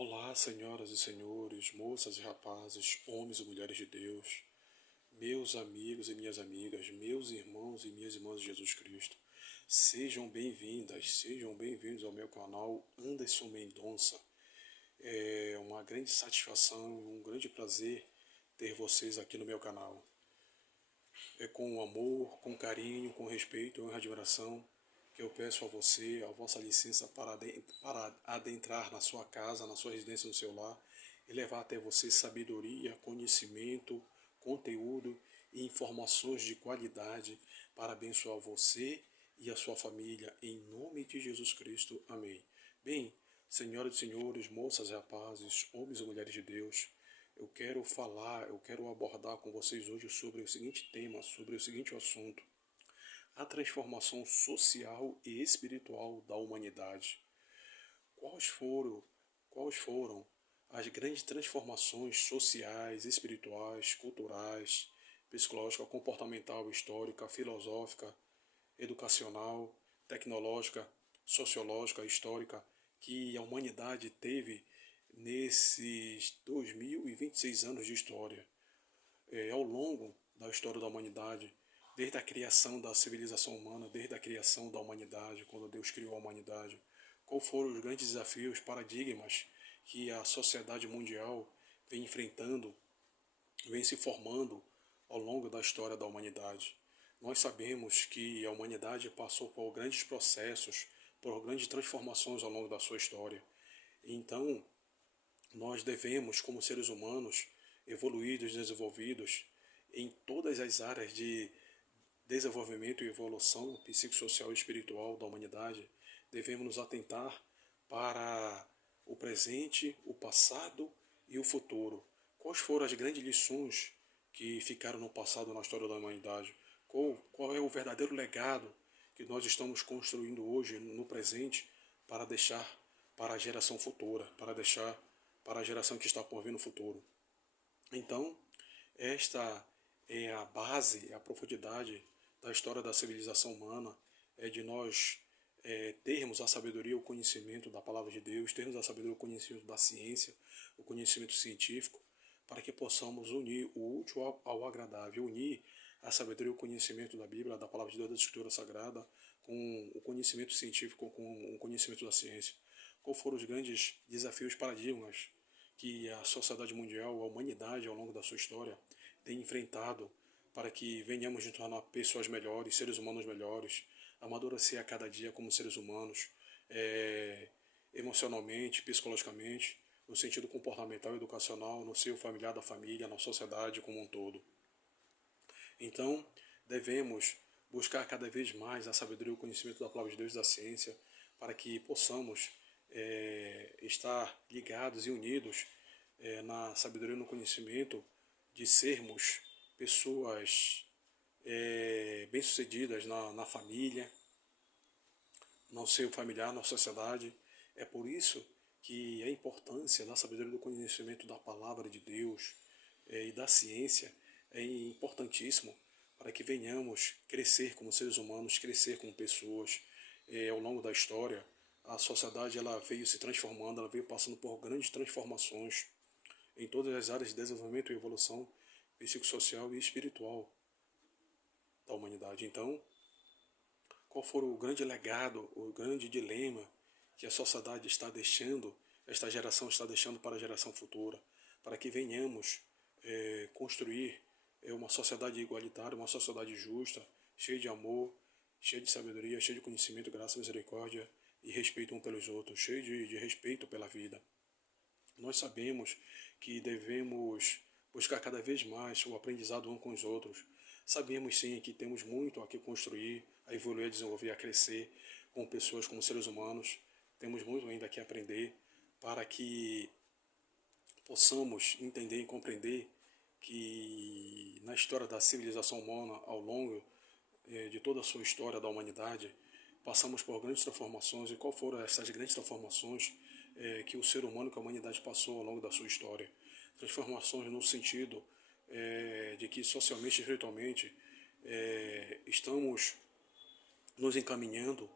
Olá, senhoras e senhores, moças e rapazes, homens e mulheres de Deus, meus amigos e minhas amigas, meus irmãos e minhas irmãs de Jesus Cristo. Sejam bem-vindas, sejam bem-vindos ao meu canal Anderson Mendonça. É uma grande satisfação e um grande prazer ter vocês aqui no meu canal. É com amor, com carinho, com respeito e admiração que eu peço a você a vossa licença para adentrar na sua casa, na sua residência, no seu lar e levar até você sabedoria, conhecimento, conteúdo e informações de qualidade para abençoar você e a sua família, em nome de Jesus Cristo. Amém. Bem, senhoras e senhores, moças e rapazes, homens e mulheres de Deus, eu quero abordar com vocês hoje sobre o seguinte tema, sobre o seguinte assunto: a transformação social e espiritual da humanidade. Quais foram, quais foram as grandes transformações sociais, espirituais, culturais, psicológica, comportamental, histórica, filosófica, educacional, tecnológica, sociológica, histórica que a humanidade teve nesses 2026 anos de história? Ao longo da história da humanidade, desde a criação da civilização humana, desde a criação da humanidade, quando Deus criou a humanidade, quais foram os grandes desafios, paradigmas que a sociedade mundial vem enfrentando, vem se formando ao longo da história da humanidade. Nós sabemos que a humanidade passou por grandes processos, por grandes transformações ao longo da sua história. Então, nós devemos, como seres humanos, evoluídos, desenvolvidos, em todas as áreas de desenvolvimento e evolução psicossocial e espiritual da humanidade, devemos nos atentar para o presente, o passado e o futuro. Quais foram as grandes lições que ficaram no passado na história da humanidade? Qual é o verdadeiro legado que nós estamos construindo hoje no presente para deixar para a geração futura, para deixar para a geração que está por vir no futuro? Então, esta é a base, a profundidade da história da civilização humana, é de nós termos a sabedoria, o conhecimento da palavra de Deus, termos a sabedoria, o conhecimento da ciência, o conhecimento científico, para que possamos unir o útil ao agradável, unir a sabedoria e o conhecimento da Bíblia, da palavra de Deus, da Escritura Sagrada, com o conhecimento científico, com o conhecimento da ciência. Quais foram os grandes desafios, paradigmas que a sociedade mundial, a humanidade, ao longo da sua história, tem enfrentado para que venhamos nos tornar pessoas melhores, seres humanos melhores, amadurecer a cada dia como seres humanos, emocionalmente, psicologicamente, no sentido comportamental, educacional, no seio familiar da família, na sociedade como um todo. Então, devemos buscar cada vez mais a sabedoria e o conhecimento da palavra de Deus e da ciência, para que possamos estar ligados e unidos na sabedoria e no conhecimento de sermos pessoas bem-sucedidas na família, no seio familiar, na sociedade. É por isso que a importância da sabedoria e do conhecimento da palavra de Deus e da ciência é importantíssimo para que venhamos crescer como seres humanos, crescer como pessoas. Ao longo da história, a sociedade ela veio se transformando, ela veio passando por grandes transformações em todas as áreas de desenvolvimento e evolução psicossocial e espiritual da humanidade. Então, qual for o grande legado, o grande dilema que a sociedade está deixando, esta geração está deixando para a geração futura, para que venhamos construir uma sociedade igualitária, uma sociedade justa, cheia de amor, cheia de sabedoria, cheia de conhecimento, graça, misericórdia e respeito um pelos outros, cheia de respeito pela vida. Nós sabemos que devemos buscar cada vez mais o aprendizado uns com os outros. Sabemos sim que temos muito a que construir, a evoluir, a desenvolver, a crescer como pessoas, como seres humanos. Temos muito ainda a que aprender para que possamos entender e compreender que na história da civilização humana, ao longo de toda a sua história da humanidade, passamos por grandes transformações. E qual foram essas grandes transformações que o ser humano, que a humanidade passou ao longo da sua história? Transformações no sentido de que socialmente e espiritualmente estamos nos encaminhando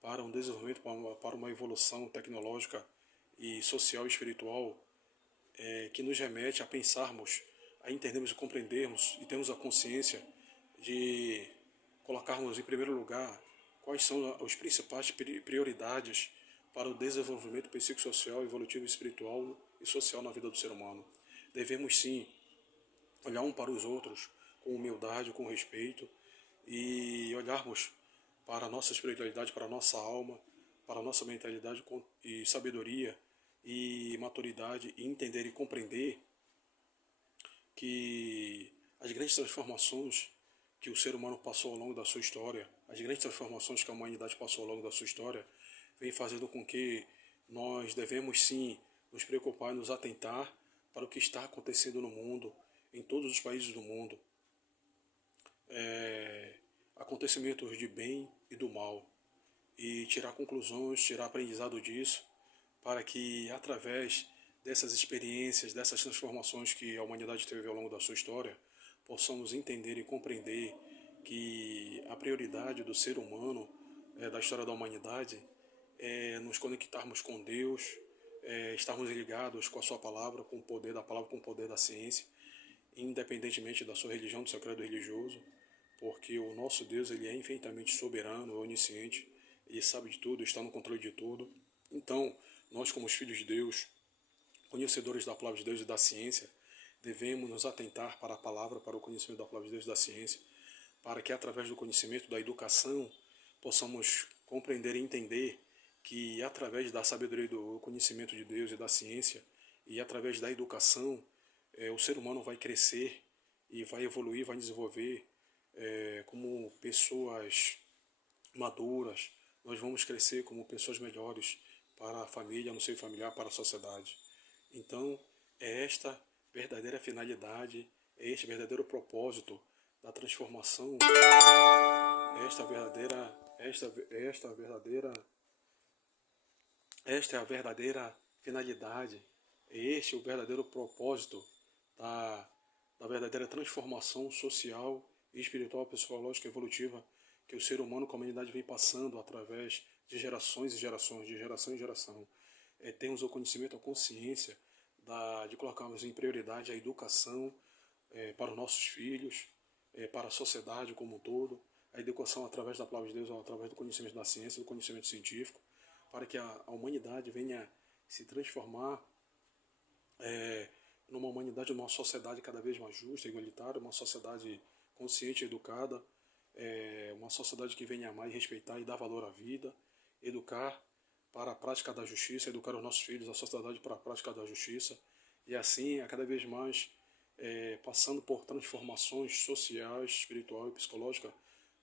para um desenvolvimento, para uma evolução tecnológica e social e espiritual que nos remete a pensarmos, a entendermos e compreendermos e termos a consciência de colocarmos em primeiro lugar quais são as principais prioridades para o desenvolvimento psicossocial, evolutivo, espiritual e social na vida do ser humano. Devemos sim olhar um para os outros com humildade, com respeito e olharmos para a nossa espiritualidade, para a nossa alma, para a nossa mentalidade e sabedoria e maturidade e entender e compreender que as grandes transformações que o ser humano passou ao longo da sua história, as grandes transformações que a humanidade passou ao longo da sua história, vem fazendo com que nós devemos sim nos preocupar e nos atentar para o que está acontecendo no mundo, em todos os países do mundo. Acontecimentos de bem e do mal, e tirar conclusões, tirar aprendizado disso, para que através dessas experiências, dessas transformações que a humanidade teve ao longo da sua história, possamos entender e compreender que a prioridade do ser humano, da história da humanidade, é nos conectarmos com Deus, estarmos ligados com a sua palavra, com o poder da palavra, com o poder da ciência, independentemente da sua religião, do seu credo religioso, porque o nosso Deus ele é infinitamente soberano, onisciente, ele sabe de tudo, está no controle de tudo. Então, nós como os filhos de Deus, conhecedores da palavra de Deus e da ciência, devemos nos atentar para a palavra, para o conhecimento da palavra de Deus e da ciência, para que através do conhecimento, da educação, possamos compreender e entender que através da sabedoria e do conhecimento de Deus e da ciência, e através da educação, o ser humano vai crescer e vai evoluir, vai desenvolver como pessoas maduras, nós vamos crescer como pessoas melhores para a família, no seio familiar, para a sociedade. Então, é esta verdadeira finalidade, é este verdadeiro propósito da transformação, esta é a verdadeira finalidade, é este o verdadeiro propósito da verdadeira transformação social, espiritual, psicológica e evolutiva que o ser humano, como a humanidade, vem passando através de gerações e gerações, de geração em geração. Temos o conhecimento, a consciência de colocarmos em prioridade a educação para os nossos filhos, para a sociedade como um todo, a educação através da palavra de Deus, através do conhecimento da ciência, do conhecimento científico, para que a humanidade venha se transformar numa humanidade, numa sociedade cada vez mais justa, igualitária, uma sociedade consciente e educada, uma sociedade que venha amar e respeitar e dar valor à vida, educar para a prática da justiça, educar os nossos filhos, a sociedade para a prática da justiça, e assim, a cada vez mais, passando por transformações sociais, espiritual e psicológica,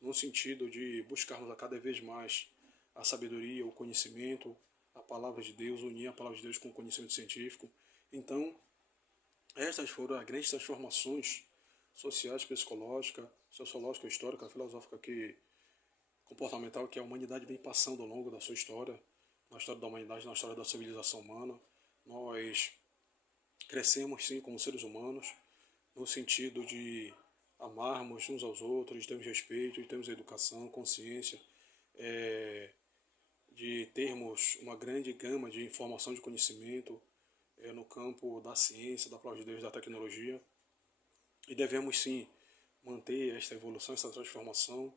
no sentido de buscarmos a cada vez mais a sabedoria, o conhecimento, a palavra de Deus, unir a palavra de Deus com o conhecimento científico. Então, estas foram as grandes transformações sociais, psicológica, sociológica, histórica, filosófica, comportamental que a humanidade vem passando ao longo da sua história, na história da humanidade, na história da civilização humana. Nós crescemos sim como seres humanos, no sentido de amarmos uns aos outros, termos respeito, de termos educação, consciência, de termos uma grande gama de informação, de conhecimento no campo da ciência, da palavra de Deus, da tecnologia. E devemos sim manter esta evolução, esta transformação,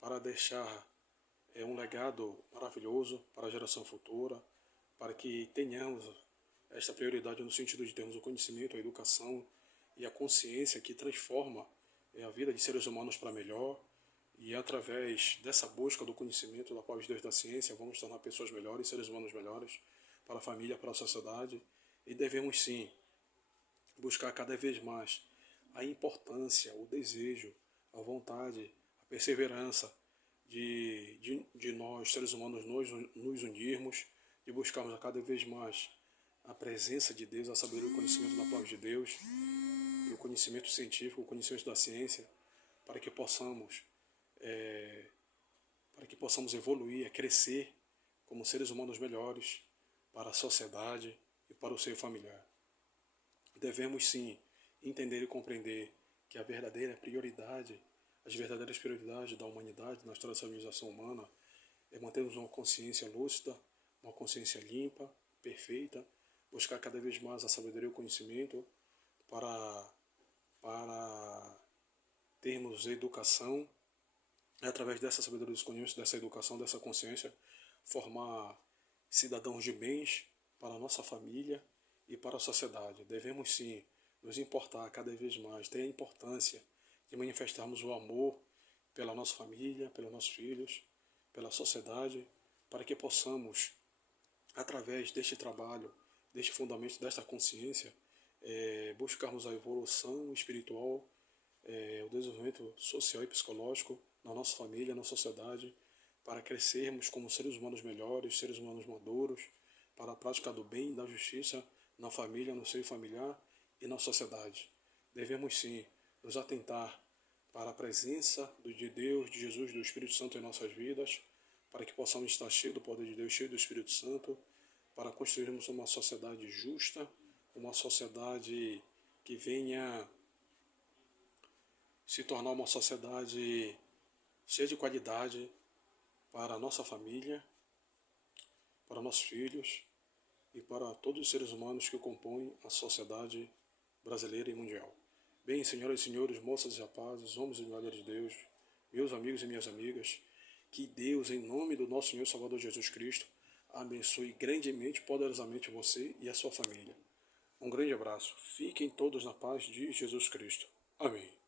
para deixar um legado maravilhoso para a geração futura, para que tenhamos esta prioridade no sentido de termos o conhecimento, a educação e a consciência que transforma a vida de seres humanos para melhor, e através dessa busca do conhecimento da palavra de Deus, da ciência, vamos tornar pessoas melhores, seres humanos melhores, para a família, para a sociedade. E devemos sim buscar cada vez mais a importância, o desejo, a vontade, a perseverança de nós, seres humanos, nos unirmos, de buscarmos a cada vez mais a presença de Deus, a sabedoria e o conhecimento da palavra de Deus, e o conhecimento científico, o conhecimento da ciência, para que possamos evoluir, crescer como seres humanos melhores para a sociedade e para o seio familiar. Devemos sim entender e compreender que a verdadeira prioridade, as verdadeiras prioridades da humanidade na história da civilização humana é mantermos uma consciência lúcida, uma consciência limpa, perfeita, buscar cada vez mais a sabedoria e o conhecimento para termos educação, através dessa sabedoria dos conhecimentos, dessa educação, dessa consciência, formar cidadãos de bens para a nossa família e para a sociedade. Devemos sim nos importar cada vez mais, ter a importância de manifestarmos o amor pela nossa família, pelos nossos filhos, pela sociedade, para que possamos, através deste trabalho, deste fundamento, desta consciência, buscarmos a evolução espiritual, o desenvolvimento social e psicológico na nossa família, na sociedade, para crescermos como seres humanos melhores, seres humanos maduros, para a prática do bem e da justiça na família, no seio familiar e na sociedade. Devemos sim nos atentar para a presença de Deus, de Jesus, do Espírito Santo em nossas vidas, para que possamos estar cheios do poder de Deus, cheios do Espírito Santo, para construirmos uma sociedade justa, uma sociedade que venha se tornar uma sociedade cheia de qualidade para a nossa família, para nossos filhos e para todos os seres humanos que compõem a sociedade brasileira e mundial. Bem, senhoras e senhores, moças e rapazes, homens e mulheres de Deus, meus amigos e minhas amigas, que Deus, em nome do nosso Senhor Salvador Jesus Cristo, abençoe grandemente, poderosamente você e a sua família. Um grande abraço. Fiquem todos na paz de Jesus Cristo. Amém.